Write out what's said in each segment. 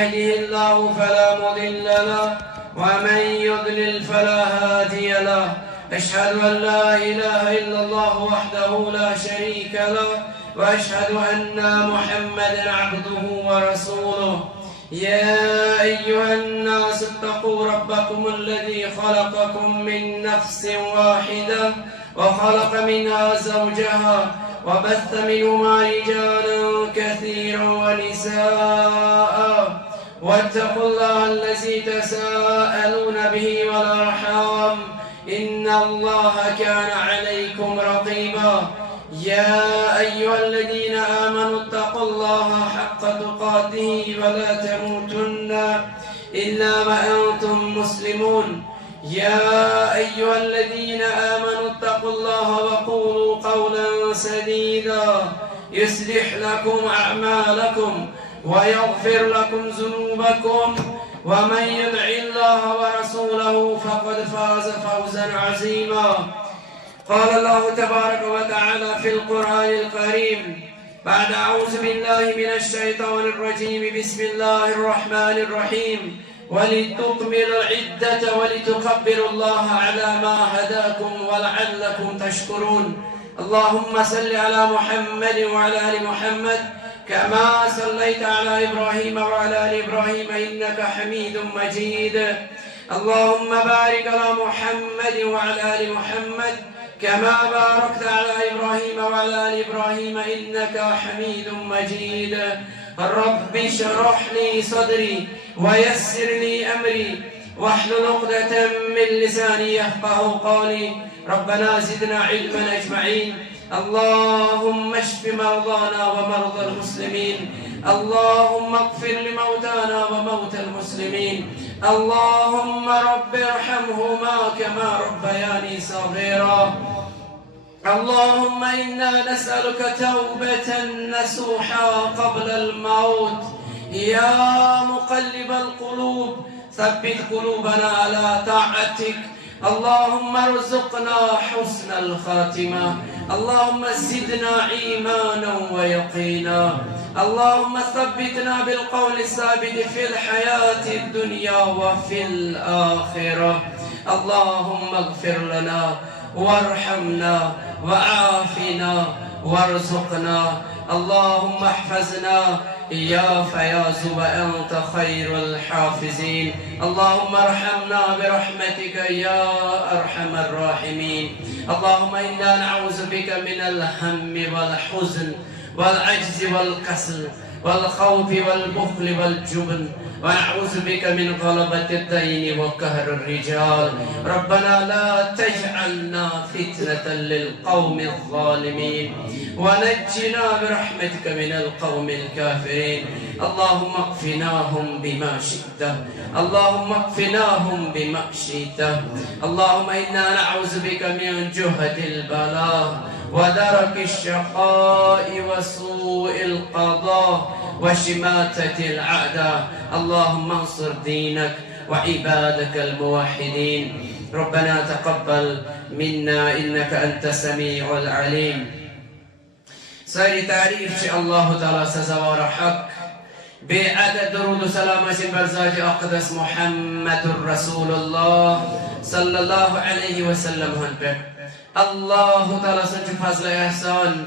يهده الله فلا مضل له ومن يضلل فلا هادي له. أشهد أن لا إله إلا الله وحده لا شريك له وأشهد أن محمدا عبده ورسوله. يا أيها الناس اتقوا ربكم الذي خلقكم من نفس واحدة وخلق منها زوجها وبث منهما رجالا كثيرا ونساء واتقوا الله الذي تساءلون به والأرحام إن الله كان عليكم رقيبا. يا أيها الذين آمنوا اتقوا الله حق تقاته ولا تموتن إلا وأنتم مسلمون. يا أيها الذين آمنوا اتقوا الله وقولوا قولا سديدا يصلح لكم أعمالكم ويغفر لكم ذنوبكم ومن يطع الله ورسوله فقد فاز فوزا عظيما. قال الله تبارك وتعالى في القرآن الكريم بعد أعوذ بالله من الشيطان الرجيم بسم الله الرحمن الرحيم ولتكملوا العدة ولتكبروا الله على ما هداكم ولعلكم تشكرون. اللهم صل على محمد وعلى آل محمد كما صليت على إبراهيم وعلى آل إبراهيم إنك حميد مجيد. اللهم بارك على محمد وعلى آل محمد كما باركت على إبراهيم وعلى آل إبراهيم إنك حميد مجيد. رب اشرح لي صدري ويسر لي أمري واحلل عقدة من لساني يفقهوا قولي. ربنا زدنا علما أجمعين. اللهم اشف مرضانا ومرضى المسلمين. اللهم اغفر لموتانا وموتى المسلمين. اللهم رب ارحمهما كما ربياني صغيرا. اللهم إنا نسألك توبة نصوحا قبل الموت. يا مقلب القلوب ثبت قلوبنا على طاعتك. اللهم ارزقنا حسن الخاتمة. اللهم زدنا إيمانا ويقينا. اللهم ثبتنا بالقول الثابت في الحياة الدنيا وفي الآخرة. اللهم اغفر لنا وارحمنا وعافنا وارزقنا. اللهم احفظنا يا فياض وأنت خير الحافظين. اللهم ارحمنا برحمتك يا أرحم الراحمين. اللهم إنا نعوذ بك من الهم والحزن والعجز والكسل والخوف والبخل والجبن ونعوذ بك من غلبة الدين وقهر الرجال. ربنا لا تجعلنا فتنة للقوم الظالمين ونجنا برحمتك من القوم الكافرين. اللهم اكفناهم بما شئت. اللهم اكفناهم بما شئت. اللهم إنا نعوذ بك من جهد البلاء ودرك الشقاء وسوء القضاء وشماتة الأعداء. اللهم انصر دينك وعبادك الموحدين. ربنا تقبل منا إنك أنت السميع العليم. سير تعريف الله تعالى سزوار حق بعدد درود وسلام برزاج أقدس محمد رسول الله صلى الله عليه وسلم. الله تعالى سنج فضل احسان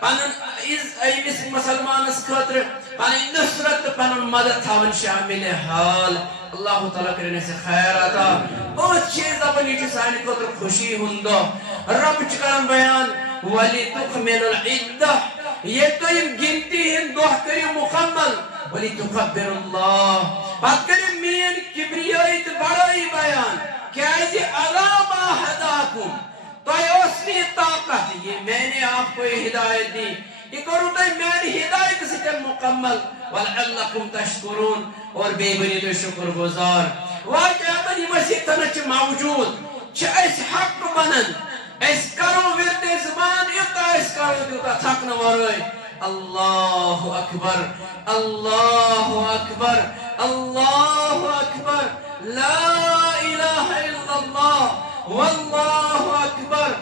پنن ایمس مسلمانس خاطر پنن نصرت پنن مدد تھاون شامل حال اللہ تعالیٰ کرنے سے خیر عطا بہت چیز اپنی سانی خاطر خوشی ہندو رب چکرن بیان وَلِتُكْمِلُ الْعِدَّةِ یہ تو گنتی ہندو کری مکمل وَلِتُكَبِّرُ اللَّهِ بات کریں مین کبریائی بڑائی بیان کیا ہے علامہ ہداکم تو اسلی طاقت یہ میں نے آپ کو ہدایت دی یہ کرو تو میں نے ہدایت سے کر مکمل وَلَعَلَّكُمْ تَشْكُرُونَ اور بے بنی تو شکر گزار واقعہ بنی مسیح تنچ موجود چھ اس حق بنن اس کرو ورد زبان اتا اس کرو دیتا تھکن ورائی اللہ اکبر اللہ اکبر اللہ اکبر لا الہ الا اللہ واللہ اکبر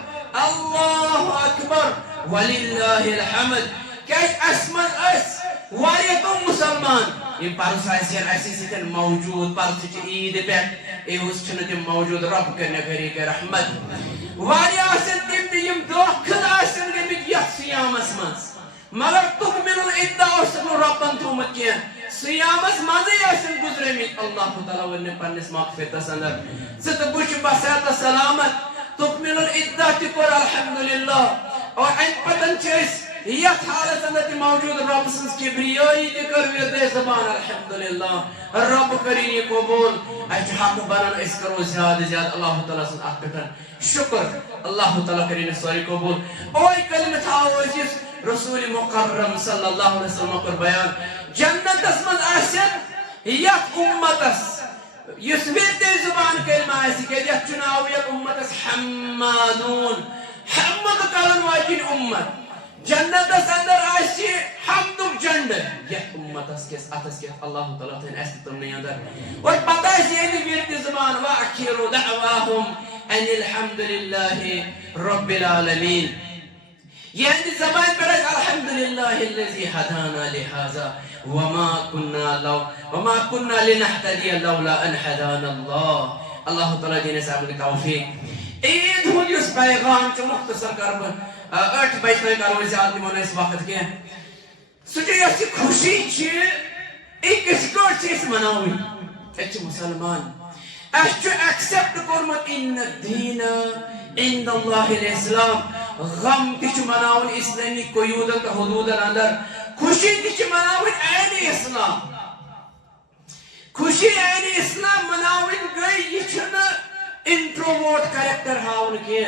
اللہ اکبر وللہ الحمد کیس اسمن اس واریتم مسلمان یہ پرس ایسی سکن موجود پرس چی عید پیٹ اے اس چنتیم موجود رب کرنے گھری کے رحمت واری آسن تیم تیم دوکھل آسن گمت یک سیام اسمنس مگر تکمل العدہ اسم ربن تومت کیا سیام اس ماضی آسن گزرے میت اللہ تعالیٰ ورنہ پنس مغفرت سندر ست بوچ بسیت سلامت تکمل العدہ تکر الحمدللہ اور این پتن چیس یہ حالت اندر موجود رب سنس کبریائی تکر ورد زبان الحمدللہ رب کرینی قبول اچھ حق بنان اس کرو زیادہ زیادہ اللہ تعالیٰ سن اکتر شکر اللہ تعالیٰ کرینی سوری قبول اوئی کلمت آوازیس رسول مقرم صلی اللہ علیہ وسلم پر بیان جنت اسمن آسن یک امتس یس ورد زبان کلمہ آسی کہ یک چناویت امتس حمادون حمد کرن واجین امت جنت اندر آسی حمد جنڈ یہ امت اس کے اللہ تعالیٰ تین ایسے تم نہیں اندر اور پتہ ہے یہ ورد زبان وَأَخِرُ دَعْوَاهُمْ أَنِ الْحَمْدُ لِلَّهِ رَبِّ الْعَالَمِينَ یہ اندر زبان پر الحمد للہ الذي هدانا لهذا وما كنا لنهتدي لولا ان هدانا الله اللہ تعالیٰ دینے سے عمل توفیق عید ہوں اس پیغام جو مختصر کرب 8 بجے میں کرو زیادہ مونا اس وقت کے سوچے یہ خوشی چھ ایک اسکوٹ چیز مناوی اچھ مسلمان اچھ ایکسپٹ کرمت ان الدین عند اللہ الاسلام غم تچ مناون اسلامی قیودن کا حدودن اندر خوشی تچ مناون عین اسلام خوشی عین اسلام مناون گئی یہ چھنا انٹروورٹ کریکٹر ہاون کیا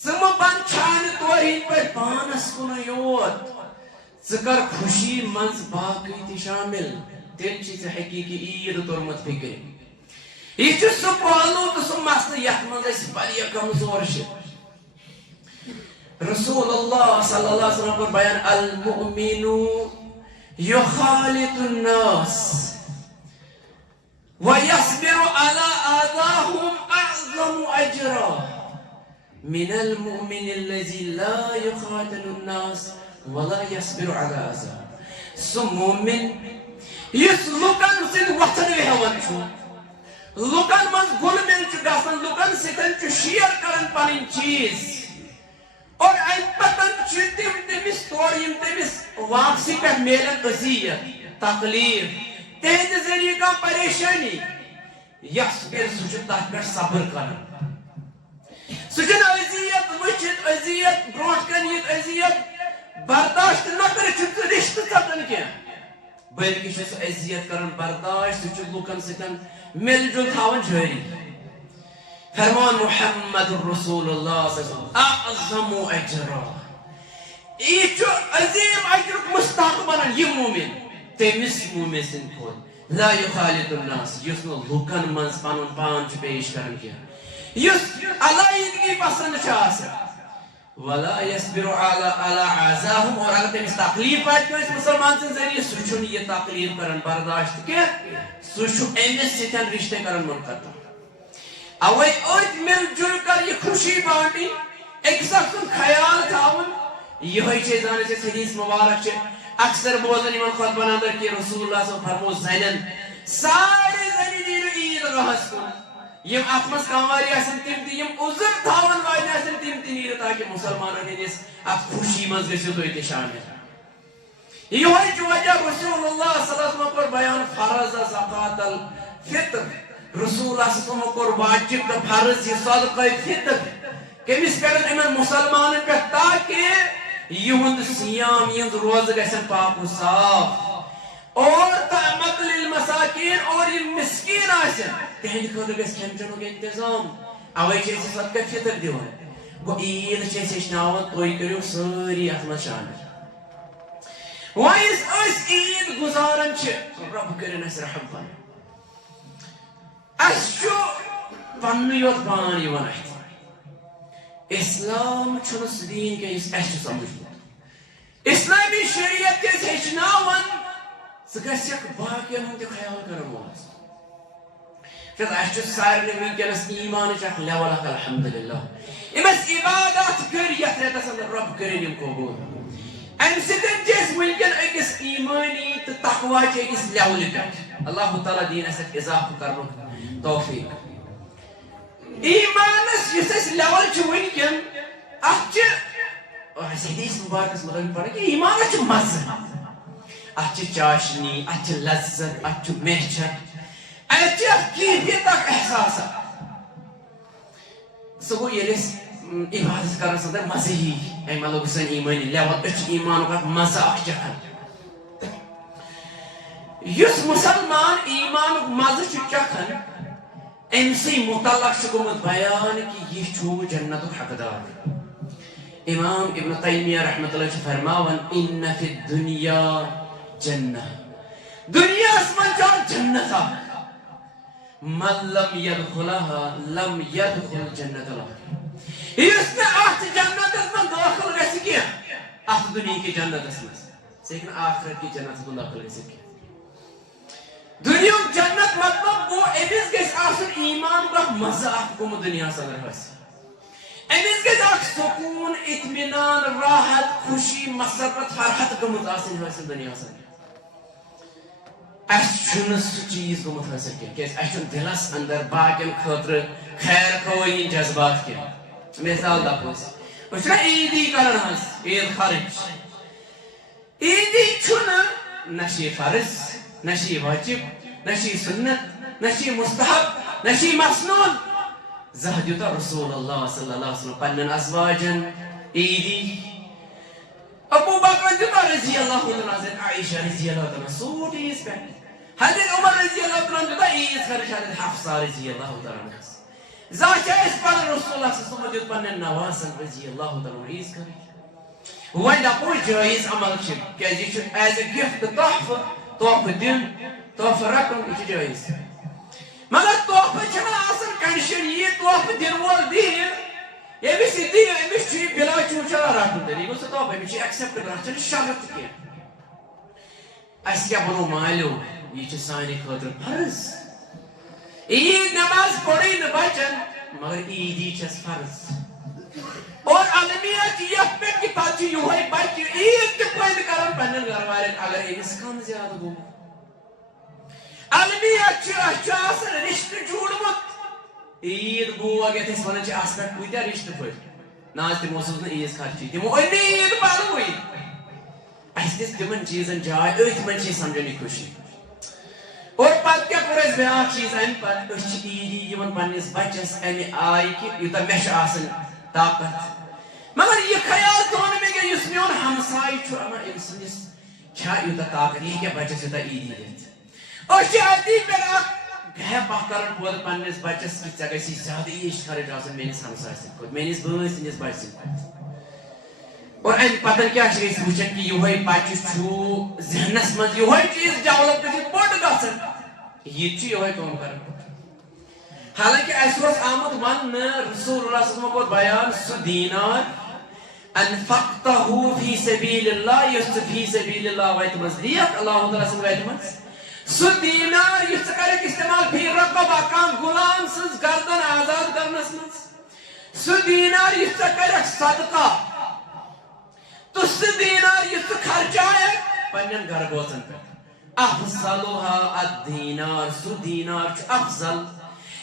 سم بن چھان توہین پر پانس کن یوت ذکر خوشی منز باقی تی شامل تین چیز حقیقی عید ترمت فکر یہ چھو سب پالو تو سب مسئلہ یک منز ایسی بڑی کمزور شد رسول اللہ صلی اللہ علیہ وسلم پر بیان المؤمن یخالط الناس ويصبر على آذاهم أعظم أجرا من المؤمن الذي لا يخالط الناس ولا يصبر على آذاهم سم مؤمن يسلوكن سن وطن بهوان شو لوکن من گل مل چکاسن لوکن ستن چو شیر کرن پانین چیز اور این پتن چیتیم تیمیس توڑیم تیمیس واپسی پر میلن قضیت تقلیر تہد ذریعہ کا پریشانی یس پھر سوچت تحت پر صبر کرن سوچن عزیت وچت عزیت بروٹ کنیت عزیت برداشت نہ کرے چھت رشت ختن کیا بلکہ چھس عزیت کرن برداشت سوچت لوکن ستن مل جل تھاون جاری فرمان محمد رسول اللہ صلی اللہ علیہ وسلم اعظم اجرا یہ جو عظیم اجر مستقبلا یہ مومن تیمس مومن سن کھول لا یخالط الناس یسنو لوکن منز پانون پانچ پیش کرن کیا یس علائدگی پسند چاہسا ولا يصبر على عزاهم اور اگر تیمیس تقلیب پاید کہ اس مسلمان سے ذریعے سوچن یہ تقلیب کرن برداشت کے سوچو ایمس ستن رشتے کرن منقطع اوئی اوید مل جل کر یہ خوشی بانٹی ایک سکتن خیال تھاون یہ ہوئی چیز آنے سے حدیث مبارک چھے اکثر بوزنی من خود بنادر کی رسول اللہ صلی اللہ علیہ وسلم فرمو زینن سارے زنی دیر عید رہس کن یم اتمس کانواری آسن تم تہ یم عذر تھاون والے آسن تم تہ نیرِ تاکہ مسلمانن ہندس ات خوشی مز گژھِو تُہۍ تہِ شامل یہ وجہ رسول اللہ صلی اللہ علیہ وسلم کور بیان فرض زکات الفطر رسول اللہ صلی اللہ علیہ وسلم کور واجب تو فرض یہ صدقہ فطر کمس پہ ان مسلمان پہ تاکہ یہند سیام یہ روز گھن پاک و صاف اور طعمت للمساکین اور یہ مسکین آسن تہند خاطر گھس کھین چنک انتظام اوے چھ صدقہ فطر دیوان گو عید چھ ہیچناوان تُہۍ کٔرِو سٲری اتھ منٛز شامل ویس اس عید گزارن چھ رب کرن اس رحم پن اس چھُ پننُے یوت پان یوان اتھ اسلام چھُنہٕ سُہ دیٖن کینٛہہ یُس اسہِ چھُ سمجھمُت اسلامی شریعت چھِ أسۍ ہیٚچھناوان ژٕ گژھکھ باقین ہُنٛد تہِ خیال کرن وول آسُن تِکیٛازِ اسہِ چھُ سارنٕے وٕنکیٚنس ایٖمانٕچ اکھ لیول اکھ الحمدللہ یِم أسۍ عبادات کٔرۍ یتھ رٮ۪تس انٛدر رب کٔرِنۍ یِم قبوٗل امہ سۭتۍ ونکن أکِس ایمانی تو تقوا چھ أکِس لیول پہ اللہ تعالیٰ دین اس اضافہ کرن توفیق ایمانس یس اس لیول چھ ونکن اتھ حدیث مبارکس مطابق پڑھ کہ ایمانس چھ مزہ اتھ چھ چاشنی اتھ چھ لذت اتھ چھ میچھر اتھ چھ کیفیت اکھ احساس سہ گو ییٚلہِ أسۍ عبادت کرن سندر مزہ ہی اے مطلب سن ایمانی لیول اچھ ایمان کا مزہ اخ چکھان یس مسلمان ایمان مزہ چھ چکھان ام سی متعلق چھ گومت بیان کہ یہ چھو جنت حقدار امام ابن تیمیہ رحمۃ اللہ چھ فرماون ان فی الدنیا جنہ دنیا اسمان جان جنت من لم يدخلها لم يدخل جنت اللہ اس نے آت جنت من داخل گژھِ کینٛہہ اتھ دنیا کی جنتس منٛز سُہ ہیٚکہِ نہٕ آخرت کی جنتس منٛز داخل گژھِتھ کینٛہہ دنیاہُک جنت مطلب گوٚو أمِس گژھِ آسُن ایٖمان اکھ مزٕ اکھ گوٚمُت دُنیاہس انٛدر حٲصِل أمِس گژھِ اکھ سکوٗن اطمینان راحت خوشی مسرت فرحت گٔمٕژ آسٕنۍ حٲصِل دُنیاہس انٛدر اسہِ چھُنہٕ سُہ چیٖز گوٚمُت حٲصِل کینٛہہ کیٛازِ اسہِ چھُنہٕ دِلس انٛدر باقین خٲطرٕ خیر خواہی جذبات کینٛہہ مثال دپو أسۍ عیٖدی کران حظ عیٖد خرٕچ عیٖدی چھُنہٕ نہ چھِ یہِ فرض نہ چھِ یہِ واجب نہ چھِ یہِ سنت نہ چھِ یہِ مستحب نہ چھِ یہِ مسنون زانٛہہ دیُتا رسول اللہ صلی اللہ علیہ وسلم پننٮ۪ن ازواجن عیٖدی ابو بکر دیُتا رضی اللہ عنہ عائشہ رضی اللہ عنہ سوٗٹ عیٖذ پٮ۪ٹھ حضرت عمر رضی اللہ عنہ دیُتا عیٖذ خرٕچ حضرت حفصہ رضی اللہ عنہ زانٛہہ چھِ أسۍ پنُن رسول اللہ صلی اللہ علیہ وسلم دیُت پننٮ۪ن نوازن رضی اللہ عنہ عیٖذ خرٕچ وۄنۍ دپو جٲیز عمل چھِ کیٛازِ یہِ چھُ ایز اے گفٹ تحفہٕ دِیُن تحفہٕ رٹُن یہِ چھُ جٲیز مگر تحفہٕ چھنہٕ آسان کنڈِشن یہِ تحفہٕ دِنہٕ وول دِیہِ ییٚمِس یہِ دِیہِ أمِس چھُ یہِ بِلا چوٗچارا رٹُن تیٚلہِ یہِ گوٚو سُہ تحفہٕ أمِس چھُ ایکسپٹ کرُن اَتھ چھنہٕ شرط کینٛہہ اَسہِ کیٛاہ وَنو مالیو یہِ چھِ سانہِ خٲطرٕ فرض عیٖد نٮ۪ماز پوٚرٕے نہٕ بچن مگر عیٖدی چھس فرض اور المیہ چھِ یتھ پٮ۪ٹھ کہِ پتہٕ چھُ یِہوے بچہِ عیٖد تہِ پٲدٕ کران پننٮ۪ن گرٕ والٮ۪ن اگر أمِس کم زیادٕ گوٚو المیہ چھُ اَسہِ چھُ آسان رشتہٕ جوٗڑمُت عیٖد گوٚو اگر یتھ أسۍ ونان چھِ اتھ پٮ۪ٹھ کۭتیاہ رشتہٕ پھٔٹۍ نہ حظ تِمو سوٗز نہٕ عیٖذ خرچی تِمو أنۍ نہٕ عیٖد پلوٕے اَسہِ دِژ تِمن چیٖزن جاے أتھۍ منٛز چھِ أسۍ سمجھان یہِ خوشی اور پتہٕ کیٛاہ کوٚر اَسہِ بیٛاکھ چیٖز امہِ پتہٕ أسۍ چھِ عیٖدی دِوان پننِس بچس امہِ آیہِ کہِ یوٗتاہ مےٚ چھُ آسان طاقت مگر یہِ خیال تھوٚو نہٕ مےٚ کینٛہہ یُس میون ہمساے چھُ انان أمۍ سٕنٛدِس چھا یوٗتاہ طاقت یہِ ہیٚکیٛاہ بچس یوٗتاہ عیٖدی دِتھ أسۍ چھِ اَتی پٮ۪ٹھ اکھ گیپ اکھ کران پٲدٕ پننِس بچس کہِ ژےٚ گژھی زیادٕ عیٖش خرٕچ آسٕنۍ میٲنِس ہمساے سٕنٛدِ کھۄتہٕ میٲنِس بٲے سٕنٛدِس بچہِ سٕنٛدِ کھۄتہٕ اور امہِ پتہٕ کیٛاہ چھِ أسۍ وٕچھان کہِ یِہوے بچہِ چھُ ذہنس منٛز یِہوے چیٖز ڈیولپ گٔژھِتھ بوٚڑ گژھان یہِ تہِ چھُ یِہوے کٲم کران حالانکہِ اسہِ اوس آمُت وننہٕ رسول اللہ صلی اللہ علیہ وسلم کوٚر بیان سُہ دیٖنار انفقته فی سبیل اللہ یُس ژٕ فی سبیل اللہ وتہِ منٛز دِیکھ اللہ تعالیٰ سٕنٛدِ وتہِ منٛز سُہ دیٖنار یُس ژٕ کرکھ استعمال فی رقبہ کانٛہہ غلام سٕنٛز گردن آزاد کرنس منٛز سُہ دیٖنار یُس ژٕ کرکھ صدقہ تہٕ سُہ دیٖنار یُس ژٕ خرچایکھ پننٮ۪ن گرٕ بٲژن پٮ۪ٹھ افضلها الدینار سُہ دیٖنار چھُ افضل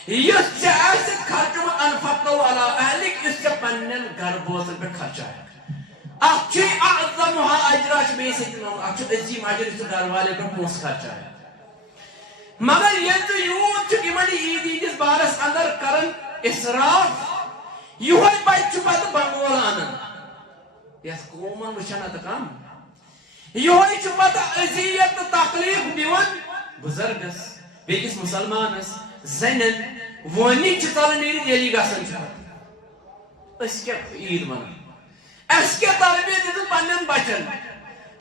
یس چھ آسہِ خرچوم انفقو علی اہلک یس چھ پنن گھر بوزن پہ خرچایا اچھ اعظمها اجرا چھ بیس اچھ عظیم اجر اس گھر والے پہ پونس خرچایا مگر یہ یوت چھ یمن عید کس بارس اندر کرن اسراف یہ بچہ پتہ بنگول انن یس قومن وچھن ات کم یہ چھ پتہ اذیت تکلیف دیون بزرگس بیکس مسلمانس زنن ونی چھ تلن یلی گسن چھ اس کیا عید من اس کے تربیت دیتن پنن بچن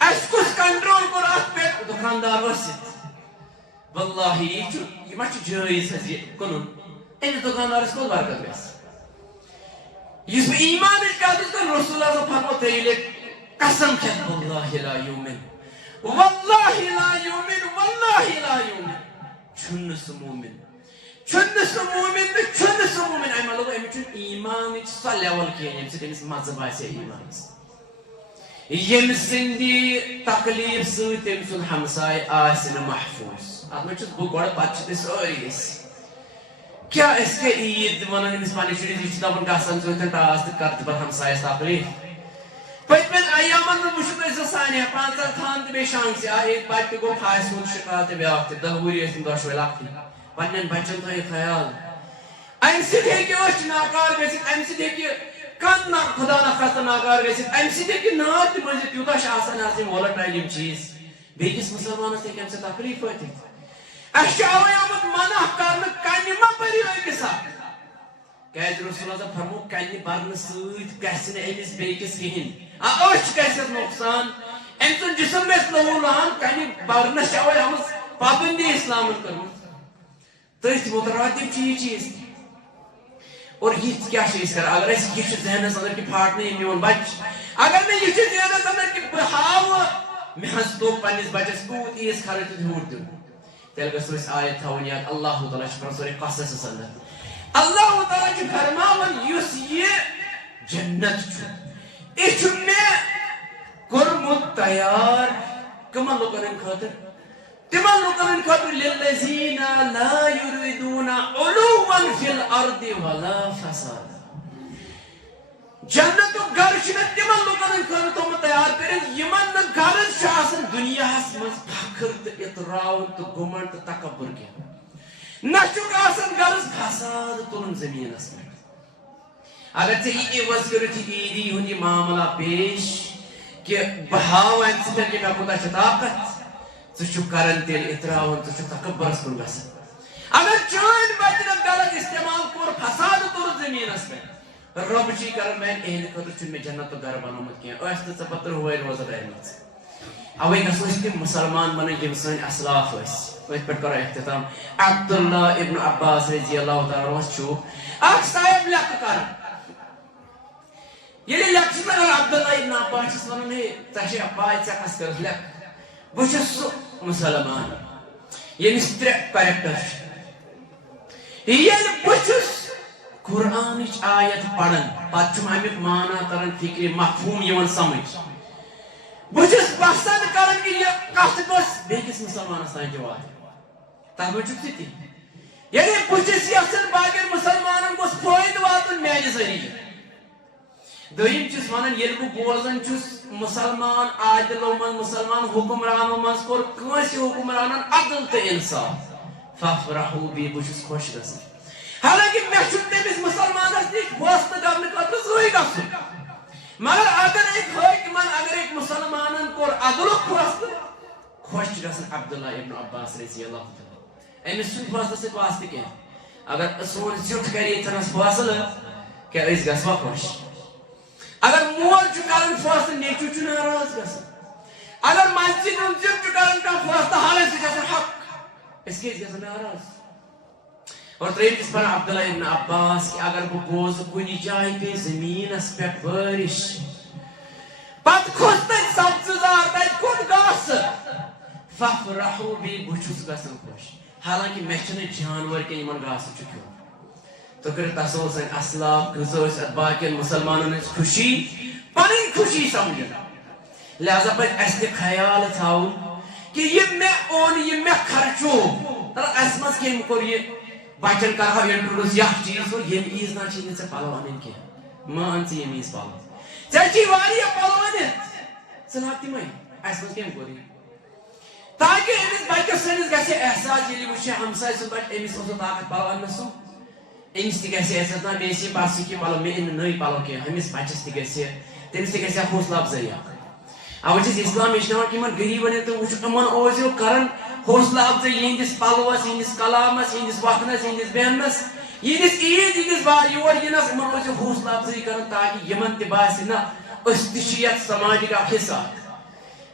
اس کس کنٹرول کر ات پہ دکاندار ورست واللہ یہ ما چھ جائز ہے کنن ان دکاندارس کو برکت گس یس ایمان کاتس کر رسول اللہ فرمو تیلے قسم کھت واللہ لا یؤمن واللہ لا یؤمن واللہ لا یؤمن چھن مومن چھن سو مومن ایم لوگ ایم چھن ایمان چھ لیول کین یم سے تمس مذہب آسے ایمان یم سندی تکلیف س تم سن ہمسائے آسن محفوظ ات میں چھ گوڑ پچ تے سوری کیا اس کے عید ونن امس پانی شری چھ دپن گسن ژٕ ٹاس تہ کر تہ ہمسائے تکلیف پتمن ایامن وچھن سانیا 50 تھان تہ بے شانس ایک بچہ گو پھاس ہند شکار تہ بیاکھ تہ دہوری ٲسۍ دۄشوے لۄکٹی پنن بچن تھٲیِو خیال امہ سۭتۍ ہیٚکہِ أچھ ناکار گٔژھِتھ امہ سۭتۍ ہیٚکہِ کن خدا نخواستہ ناکار گٔژھِتھ امہ سۭتۍ ہیٚکہِ نار تہِ مٔنٛزِتھ تیوٗتاہ چھِ آسان آز یِم وولٹایل یِم چیٖز بیٚکِس مُسلمانس ہیٚکہِ امہِ سۭتۍ تکلیٖف وٲتِتھ اَسہِ چھُ اَوَے آمُت منع کرنہٕ کنہِ مہ بٔرِو أکِس اکھ کیازِ رسول اللہ فرمو کنہِ برنہٕ سۭتۍ گژھِ نہٕ أمِس بیٚکِس کِہیٖنۍ أچھ گژھٮ۪س نۄقصان أمۍ سُنٛد جسم گژھِ لوٗر لہان کنہِ برنس چھِ اَوَے آمٕژ پابندی اسلامن کٔرمٕژ تٔتھۍ مترادف چھ یہ چیز اور یہ کیا چیز کر اگر اس یہ ذہنس اندر کہ پھاٹنے میون بچ اگر میں یہ ذہنس اندر کہ بہ ہاو مے ہس تو پنس بچس کوت ایس خرچ دور دوں تیل گژھو اس آیت تھاون یاد اللہ تعالیٰ چھ پران سورہ قصص اندر اللہ تعالیٰ چھ فرماون یس یہ جنت چھ یہ چھ مے کورمت تیار کمن لوکن خاطر تمن لوکن خاطر للذین لا یریدون علوا فی الارض ولا فسادا جنت گھر چھ تمن لوکن خاطر تم تیار کرن یمن غرض چھ آسان دنیاہس مز فخر تہ اطراو تہ گمنڈ تہ تکبر کی نہ چھ آسان غرض فساد تلن زمینس اگر ژے یہ عوض کرتھ عیدی ہند معاملہ پیش کہ بہاو امہ سۭتۍ کہ مے کوتاہ چھ طاقت ژٕ کران تیل اتراون ژٕ تکبرس کن گژھان اگر چٲنۍ بچن غلط استعمال کوٚر فساد توٚر زمینس پہ رب چی کران میانہِ اہلِ خٲطرٕ چھُنہٕ مےٚ جنت گھر بنومُت کینٛہہ ٲسۍ نہٕ ژےٚ پتہٕ تٕرٛہٕے روزٕ درمٕژ اوے گژھو أسۍ تِم مسلمان بنٕنۍ یِم سٲنۍ اسلاف ٲسۍ أتھۍ پٮ۪ٹھ کرو اختتام عبداللہ ابن عباس رضی اللہ تعالیٰ عنہ چھُ اکھ صاحب لیکھہٕ کران ییٚلہِ لیکھہٕ چھُس نہ عبداللہ ابن عباس چھُس ونان ہے ژےٚ چھے پاے ژےٚ کس کٔرٕتھ لیکھ بہٕ چھُس سُہ مسلمان ییٚمِس 3 کریکٹر چھِ ییٚلہِ بہٕ چھُس قرآنٕچ آیت پران پتہٕ چھُم امیُک معنی تران فکرِ مفہوم یِوان سمجھ بہٕ چھُس پسند کران کہ یہِ کتھ گٔژھ بیٚکِس مسلمانس تانۍ تہِ واتٕنۍ تتھ منٛز چھُکھ ژٕ تہِ ییٚلہِ بہٕ چھُس یژھان باقین مسلمانن گوٚژھ فٲیدٕ واتُن میانہِ ذٔریعہٕ دوٚیِم چھُس ونان ییٚلہِ بہٕ بوزان چھُس مسلمان عادلو منٛز مسلمان حکمرانو منٛز کوٚر کٲنٛسہِ حکمرانن عدل تہٕ انصاف فافرحوا بی بہٕ چھُس خۄش گژھان حالانکہ مےٚ چھُنہٕ تٔمِس مسلمانس نِش فٲصلہٕ کرنہٕ خٲطرٕ زٕہٕنۍ گژھُن مگر اگر أکۍ حٲکمن اگر أکۍ مسلمانن کوٚر عدلُک فٲصلہٕ خۄش چھُ گژھان عبداللہ ابن عباس رضی اللہ تعالیٰ أمِس چھُنہٕ فٲصلہٕ سۭتۍ واسطہٕ کینٛہہ اگر سون زیُٹھ کرِ ییٚتھنس فٲصلہٕ کیٛاہ أسۍ گژھوا خۄش اگر مول چھُ کران فٲصلہٕ نیٚچوٗ چھُ ناراض گژھان اگر منٛزٕ ہُنٛد زِٹھ چھُ کران کانٛہہ فٲصلہٕ حالے سُہ چھُ آسان حق أسۍ کیٛازِ گژھان ناراض اور ترٛیٚیِم چھُس پران عبداللہ ابن عباس کہ اگر بہٕ بوزٕ کُنہِ جایہِ پیٚیہِ زٔمیٖنس پٮ۪ٹھ بٲرِش پتہٕ کھوٚت تتہِ سبزٕزار تتہِ کھوٚت گاسہٕ فافرحوا بی بہٕ چھُس گژھان خۄش حالانکہ مےٚ چھُنہٕ جانور کینٛہہ یِمن گاسہٕ چھُ کھیوٚن تو کٔرِو تصور سٲنۍ اسلاف کۭژاہ ٲسۍ اتھ باقین مسلمانن ہٕنٛز خوشی پنٕنۍ خوشی سمجھن لہذا پزِ اسہِ تہِ خیال تھاوُن کہ یہِ مےٚ اوٚن یہِ مےٚ خرچوو اسہِ منٛز کٔمۍ کوٚر یہِ بچن کرہا انٹروڈیوس یہ چیز یم عیز نا چھ ژے پلو انن کی مان ژٕ یم عیز پلو ژے چھی واریاہ پلو انت ژٕ لا تمے اس مز کم کوری تاکہ امس بچس سنس گژھِ احساس ییٚلہِ وٕچھِ ہمساے سُنٛد بچہ امس اوس طاقت پلو انس سُہ امس تہِ گژھِ احساس نا مےٚ ٲسۍ پرسہٕ کہِ پلو مےٚ أنۍ نٔے پلو کینٛہہ أمس بچس تہِ گژھِ تٔمِس تہِ گژھِ حوصلہٕ افزٲیی اوے چھُ اسلام ہیٚچھناوان کہِ یِمن غریٖبن تہٕ وٕچھ یِمن ٲسِو کران حوصلہٕ افزٲیی یِہنٛدِس پلوس یِہنٛدِس کلامس یِہنٛدِس وتھنس یِہنٛدِس بیہنس یِہنٛدِس عیٖد یِہنٛدِس یور یِنس یِمن ٲسِو حوصلہٕ افزٲیی کران تاکہِ یِمن تہِ باسہِ نہ أسۍ تہِ چھِ یتھ سماجِک اکھ حصہٕ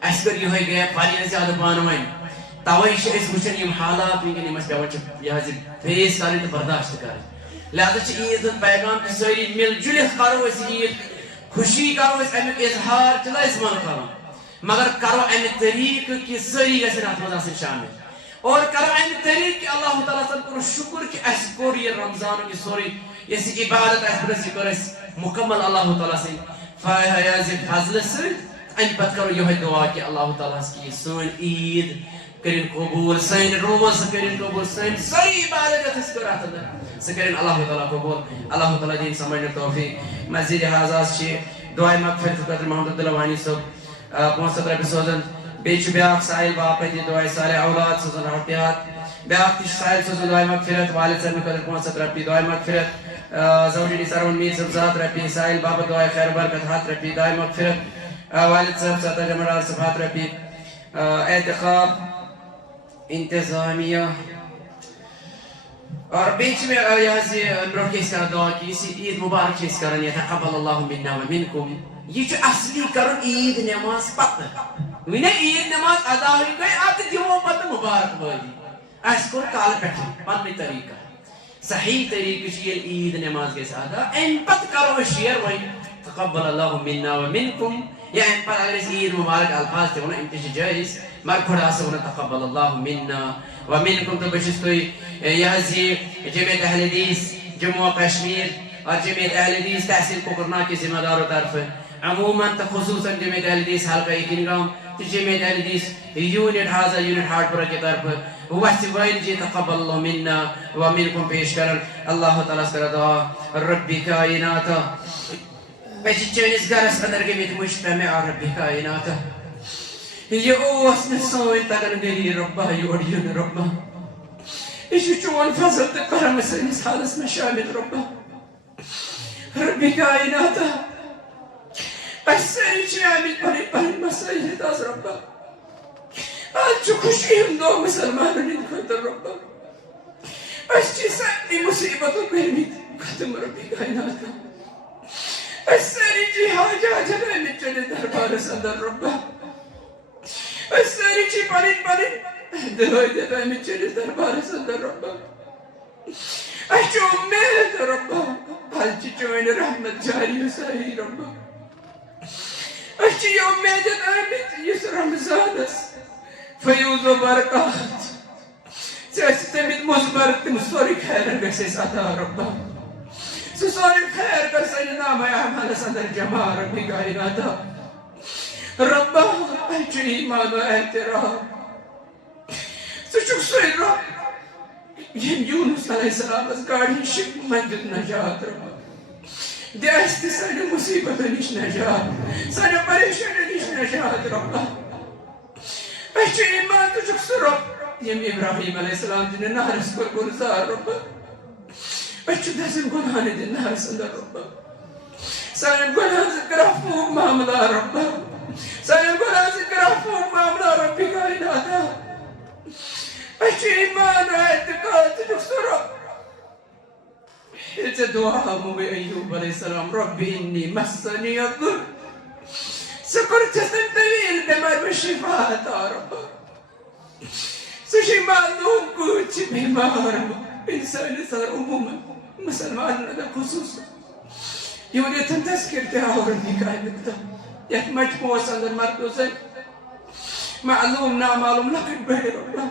اسہِ کٔر یِہوے گیپ واریاہ زیادٕ پانہٕ ؤنۍ توے چھِ أسۍ وٕچھان یِم حالات وٕنکٮ۪ن یِم اَسہِ پیٚوان چھِ یہِ حظ یہِ فیس کرٕنۍ تہٕ برداشت تہِ کرٕنۍ لہذا چھِ عیٖد ہُنٛد پیغام تہِ سٲری مِل جُلِتھ کرو أسۍ عیٖد خوشی کرو أسۍ امیُک اظہار چھُ أسۍ من کرُن مگر کرو امہِ طریقہٕ کہِ سٲری گژھن اتھ منٛز آسٕنۍ شامل اور کرو امہِ طریقہٕ کہِ اللہ تعالیٰ ہن کوٚر شُکر کہِ اسہِ کوٚر یہِ رمضانُک یہِ سورُے یۄس یہِ عبادت اسہِ پٔرٕژ یہِ کٔر اسہِ مُکمل اللہ تعالیٰ سٕنٛدِ فضلہٕ سۭتۍ امہِ پتہٕ کرو یِہوے دعا کہِ اللہ تعالیٰ ہس کہِ سٲنۍ عیٖد کرن قبول سٲنۍ روز کرن قبول سٲنۍ سٲری عبادت یتھ أسۍ کٔر اتھ اندر سُہ کرن اللہ تعالیٰ قبول اللہ تعالیٰ دِیِن سمجھنُک توفیق مزید حاضر چھِ دعاے مغفرت خٲطرٕ محمد عبداللہ وانی صٲب 500 رۄپیہِ سوزان بیٚیہِ چھُ بیٛاکھ ساحل باپت یہِ دعاے صالح اولاد سوزان رۄپیات بیٛاکھ تہِ چھُ ساحل سوزان دعاے مغفرت والد صٲبنہِ خٲطرٕ 500 رۄپیہِ دعاے مغفرت زوجی سرون میٖر صٲب 100 رۄپیہِ ساحل باپت دعاے خیر برکت 100 رۄپیہِ دعاے مغفرت والد صٲب ستر جمال صٲب 100 رۄپیہِ اعتقاب انتظامیہ اور بیچ میں برونٛٹھ چھِ أسۍ کران دعا کہ یُس یہِ عیٖد مُبارک چھِ أسۍ کران یتقبل اللہ منا ومنکم یہ چھُ اصلی کرُن عیٖد نٮ۪ماز پتہٕ وٕنے عیٖد نٮ۪ماز ادا گٔے ادٕ دِمو پتہٕ مُبارک بٲدی اسہِ کوٚر کالہٕ پٮ۪ٹھٕے پننُے طریقہ صحیح طریقہٕ چھُ ییٚلہِ عیٖد نٮ۪ماز گژھِ ادا امہِ پتہٕ کرو أسۍ شیر وۄنۍ تقبل اللہ منا ومنکم یا امہِ پتہٕ اگر أسۍ عیٖد مُبارک الفاظ تہِ ونو یِم تہِ چھِ جٲیز مگر گۄڈٕ آسو ونان تقبل اللہ منا ومنکم تہٕ بہٕ چھُس تُہۍ یہِ حظ یہِ جمعیت اہل حدیث جموں و کشمیر اور جمعیت اہل حدیث تحصیل کوکرناگ کے ذمہ داروں طرف عموماً تو خصوصاً جمعیت اہل حدیث حلقہ یقین گام تو جمعیت اہل حدیث یونٹ حاضر یونٹ ہارٹ پورہ کی طرف واسطے وائل جی تقبل اللہ منا ومنکم پیش کرن اللہ تعالیٰ سے دعا ربی کائنات بیچ چینس گرس اندر گمت مجتمع ربی کائنات یہ اوس نسوئی تگن گلی ربا یوڑیون ربا یہ چون فضل تہ کرم سنس حالس میں شامل ربا ربی کائنات ساری عامل پنن پنن مسائل تاز ربا آج خوشی ہم دو مسلمانوں خاطر ربا اچھی ساری مصیبتوں کو ختم ربی کائنات ساری جی حاجات ہمیں چلے دربار اندر ربا ساری چی پنن پنن دوائی دوائی میں چلے دربار اندر ربا اچھی امید ربا اچھی چوین رحمت جاری و ساہی ربا اچھی امید آمد یس رمضان فیوز و برکات سیاسی تمید مزبرک مصوری خیر گسیس عطا ربا سوری خیر کر سین نام اعمال صدر جمع ربی کائناتا ربا اچھی ایمان و احترام سچک سوئی رب یم یونس علیہ السلام از گاڑی شک منجد نجات ربا دیست سانه مصیبت نیش نجات سانه پریشان نیش نجات ربا اچھی ایمان تو چک سو رب یم ابراہیم علیہ السلام جنہیں نارس پر گلزار ربا اچھی دسن گناہنے دن نارس اندر ربا سانه گناہ ذکر افوق معاملہ ربا سانه گناہ ذکر افوق معاملہ ربی کائناتا اچھی ایمان اعتقاد تو چک سو رب دعا موی ایوب علیہ السلام ربی انی مسنی الضر سکر جسم طویل بیمار میں شفا عطا ربا سشی معلوم کچھ بیمار انسانی سر عموما مسلمان لدى خصوصا یونیتن تذکر تیاور بھی قائمتا یک مجموع اندر مردوزن معلوم نامعلوم لقب بے ربا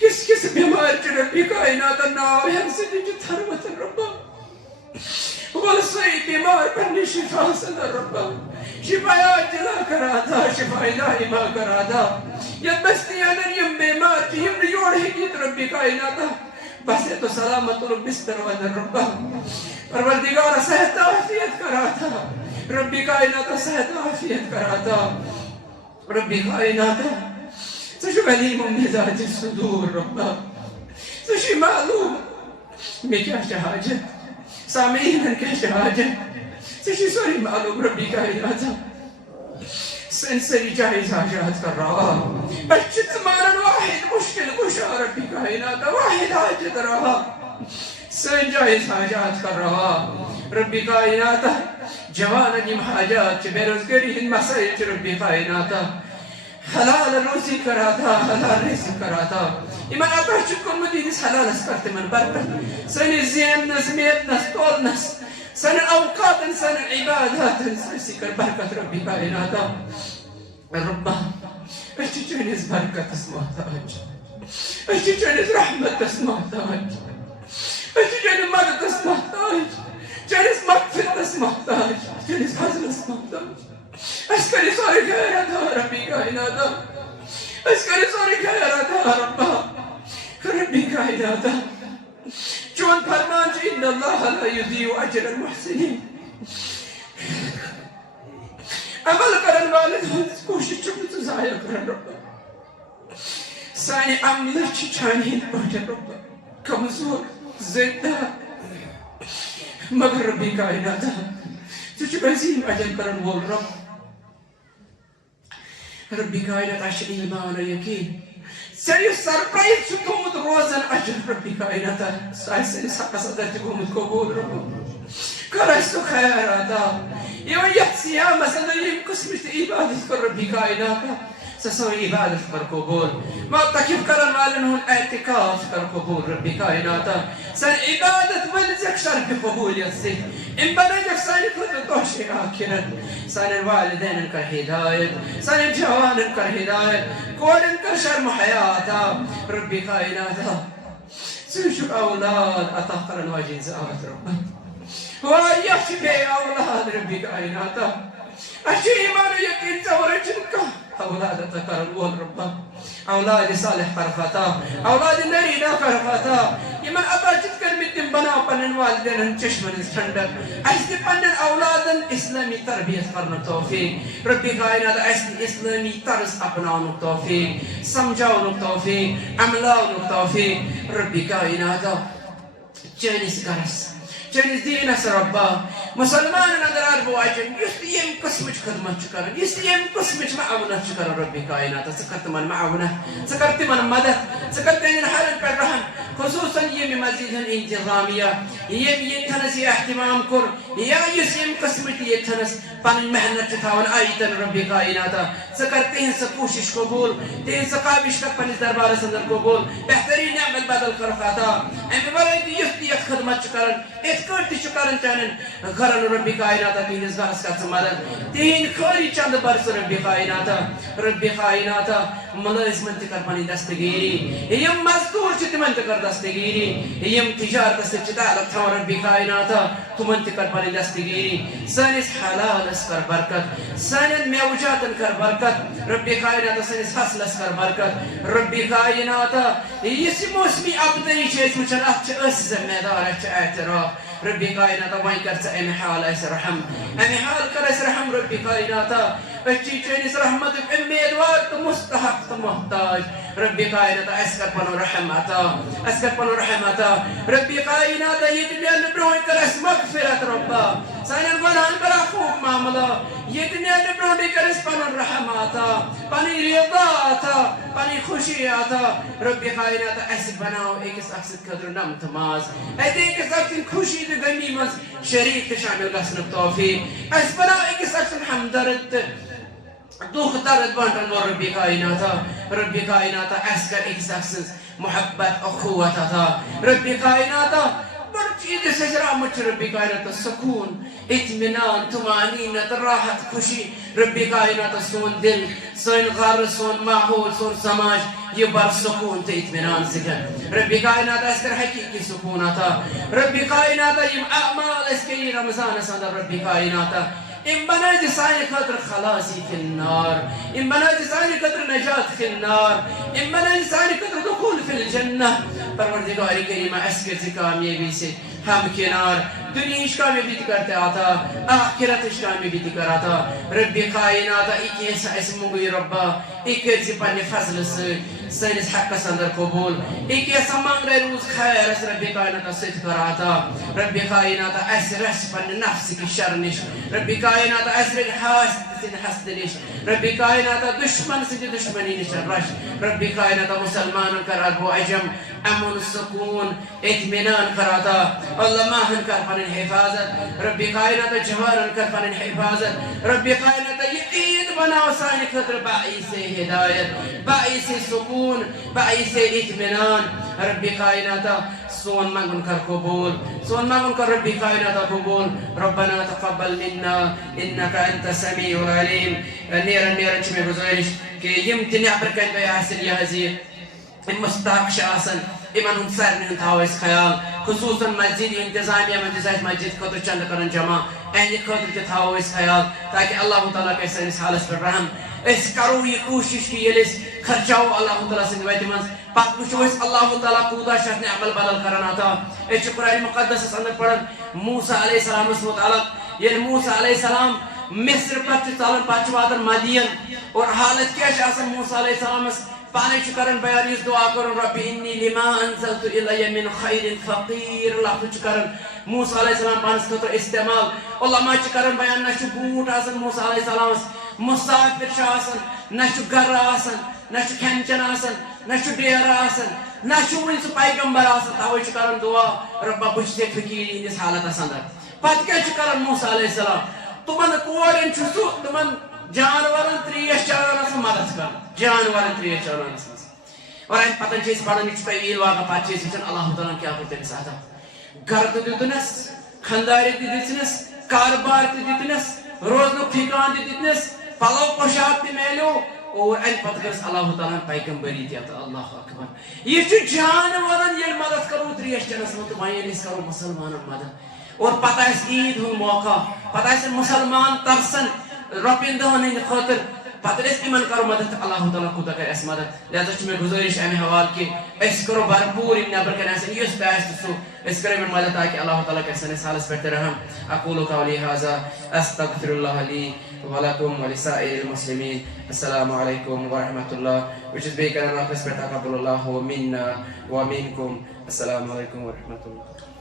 کس کس بیمار چھ ربی کائنات ناو ہم سے جو تھرمت ربا غلصی بیمار پنی شفا صدر ربا شفایات جلا کرا تھا شفای دائمہ کرا تھا یا بستی انر یم بیمار چھ یم نیوڑ حقیت ربی کائنات بس تو سلامت اور بستر والا ربا پروردگار صحت عافیت کراتا ربی کائنات صحت عافیت کراتا ربی کائنات سشو علیم بذات الصدور ربا سشی معلوم میں کیا حاجت سامعین میں کیا حاجت سشی سوری معلوم ربی کائنات سنسری جائز حاجات کر رہا بچت مارن واحد مشکل کشا ربی کائنات واحد حاجت رہا سن جائز حاجات کر رہا ربی کائنات جوان نیم حاجات بے روزگاری ہن مسائل ربی کائنات حلال روزی کراتا حلال رزق کراتا ایمان آتا چکن مدینس حلال اسکرت من برکت سن زین نزمیت نس طول نس سن اوقات سن عبادات سکر برکت ربی کائناتا ربا اشتی چنیز برکت اسمحتاج اشتی چنیز رحمت اسمحتاج اشتی چنیز مدد اسمحتاج چنیز مغفرت اسمحتاج چنیز حضر اسمحتاج اسکری سوری غیرتا ربی کائناتا اسکری سوری غیرتا ربا ربی کائناتا چون فرمان جی ان اللہ لا یضیع اجر المحسنین عمل کرن والد کوشش چکن ضائع کرن ربا سانی عمل چانی پاٹن ربا کمزور زندہ مگر ربی کائناتا تجھے عظیم اجر کرن وول رب ربی کائنات عشر ایمان و یقین سری سرپرائز چھتومت روزن اجر ربی کائنات سائی سری ساقا صدر تکومت قبول رب کرشتو خیراتا یہ یت سیام مثلا یہ قسمت عبادت کر ربی کائنات سسوی عبادت کر قبول معتکف کرن والن ہون اعتکاف کر قبول ربی کائنات سن عبادت ولزک شرف قبولیت سے ان بنجک سانی خود توشی آکرت سن والدین کر ہدایت سن جوان کر ہدایت کورن کر شرم حیاتا ربی کائنات سنشو اولاد عطا کرن واجین زعبت رب وایش بے اولاد ربی کائنات اشی ایمان یقین تورجن کا اولاد تکرن وول ربا اولاد صالح کرخاتا اولاد نرینا کرخاتا یمن اتا جت کر متن بنا پنن والدین چشمن ٹھنڈک اس پنن اولادن اسلامی تربیت کرنا توفیق ربی کائنات اسلامی طرز اپناؤ توفیق سمجھاؤ توفیق عملاؤ توفیق ربی کائنات چینس گرس چنیز دینس ربا مسلمان ندرار بو عجم يستيم قسمش خدمت شكرا يستيم قسمش معاونة شكرا ربي كائنات سكرت من معاونة سكرت من مدد سكرت من حرم بالرحم خصوصا يم مزيد انتظامية يم يتنس اهتمام كر يا يسيم قسمت يتنس بان مهنة تتاون آيتا ربي كائنات سكرتين سكوشش قبول تين سقابش كبني دربار سندر قبول بهترين نعمل بدل خرفاتا ام ببرايد يفتي خدمت شكرا اتكرت شكرا چانن غرن ربي كائنات تين ازغارس كات سمادن تين خوري چند برس ربي كائنات ملازمت کر پانی دستگیری یم مزدور چت من کر دستگیری یم تجارت سے تعلق تھا ربی کائنات تو من کر پانی دستگیری سنس حلال اس کر برکت سنن موجات کر برکت ربی کائنات سنس حاصل اس کر برکت ربی کائنات اس موسمی ابدی چیز مچن اچ اس ذمہ دار اچ اعتراف ربی کائنات وای کر سے حال اس رحم حال کر اس رحم ربی کائنات اچھی چینس رحمتك امیدوار مستحق محتاج ربی کائنات اسکر پنو رحمتا ربی کائنات یہ نبروی کر اس مغفرت ربا سائنن گناہن کر خوب معاملہ یہ نبروی کر اس پنو رحمتا پنی رضاتا پنی خوشیاتا ربی کائنات اس بناو ایک اس اکسد قدر نمتماز ایک اس اکسد خوشی دے غنیمت شریک شامل گسن توفیق اس بناو ایک اس اکسد حمدرد دوخ تارد بانتن ربی کائناتا اسکر اکساکسنس محبت اخوتا ربی کائناتا برچید سجرامت ربی کائناتا سکون اطمینان تمانینت راحت خوشی ربی کائناتا سون دل سون غار سون ماحول سون سماج یہ بر سکون تا اطمینان سکن ربی کائناتا اسکر حقیقی سکوناتا ربی کائناتا یم اعمال اسکری رمضان صدر ربی کائناتا ان بناء جسائي قدر خلاصي في النار ان بناء جسائي قدر نجاة في النار ان بناء جسائي قدر دخول في الجنة پروردگار کریم اسکت کامیابی سے ہم کنار دنیاش کامیابی کرتے آتا آخرتش کامیابی کراتا رب کائنات ایک اسمگوی ربا ایک پنہ فضل سے سنس حقس اندر قبول ایک مانگ رہے روز خیر اس رب کائنات ست کراتا رب کائنات اس رس پنہ نفس کی شرنش رب کائنات اس حاسد سن حسد نش رب کائنات دشمن سے دشمنی نش رش رب کائنات مسلمان کر ابو عجم امن سکون اطمینان کراتا اللہ ماہن کر پنن حفاظت رب کائنات جوارن کر پنن حفاظت رب کائنات یقین بناو سانی خطر باعث ہدایت باعث سکون باعث اطمینان رب کائنات سون مانگن کر قبول سون مانگن کر رب کائنات قبول ربنا تقبل منا انك انت السميع العليم نیرن چھ میں گزارش کہ یم تنیا پر کہیں گے حاصل یہ حضیر مستحق شاسن ایمان ہن سارن ہن تھاو اس خیال خصوصا مسجد انتظامیہ میں مسجد خطر چند کرن جمع اہل خطر کے تھاو اس خیال تاکہ اللہ تعالیٰ کے سنس حالس پر رحم اس کرو یہ کوشش کی یہ لس خرچاو اللہ تعالیٰ سے نویت منز پاک پوچھو اس اللہ تعالیٰ کودا شرط عمل بدل کرنا تھا اس قرآن مقدس اس اندر پڑھن موسیٰ علیہ السلام اس متعلق یہ موسیٰ علیہ السلام مصر پر چالن پاچ وادن مدین اور حالت کیا شاسن موسیٰ علیہ السلام اس پانے چکرن بیان اس دعا کرن رب انی لما انزلت الی من خیر فقیر لفظ چکرن موسیٰ علیہ السلام پانس خطر استعمال علماء چکرن بیان نشو بوٹ آسن موسیٰ علیہ السلام مسافر شاسن نشو گر آسن نشو کھنچن آسن نشو دیر آسن نشو ونس پیغمبر آسن تاوی چکرن دعا رب بجھتے فکیری اس حالت آسندر پت کیا چکرن موسیٰ علیہ السلام تمن کورن چھسو تمن جانورن تریش چانس مدد کر جانورن تریش چانس اور ان پتن چیز پڑھن چھ طویل واقع پات چیز وچن اللہ تعالیٰ کیا کرتے ہیں ساتھ گھر تو دیتنس خانداری تی دیتنس کاروبار تی دیتنس روزنو ٹھکان تی دیتنس پلو پوشاک تی میلو اور ان پتن کرس اللہ تعالیٰ پیغمبری تی عطا اللہ اکبر یہ چھ جانورن یہ مدد کرو تریش چانس متمائن اس کرو مسلمانن مدد اور پتہ اس عید ہوں موقع پتہ اس مسلمان ترسن رپین دہن ہند خاطر پتہ اس ایمان کرو مدد اللہ تعالیٰ کو تک اس مدد لہذا چھ میں گزارش امی حوال کی اس کرو بھرپور ان نبر کے ناسن یہ اس سو اس کرے میں مدد تاکہ اللہ تعالیٰ کے سنے سالس پڑھتے رہم اقول قولی ھذا استغفر اللہ لی ولکم ولسائر المسلمین السلام علیکم ورحمۃ اللہ which is big and Allah تقبل الله منا ومنكم السلام علیکم ورحمۃ اللہ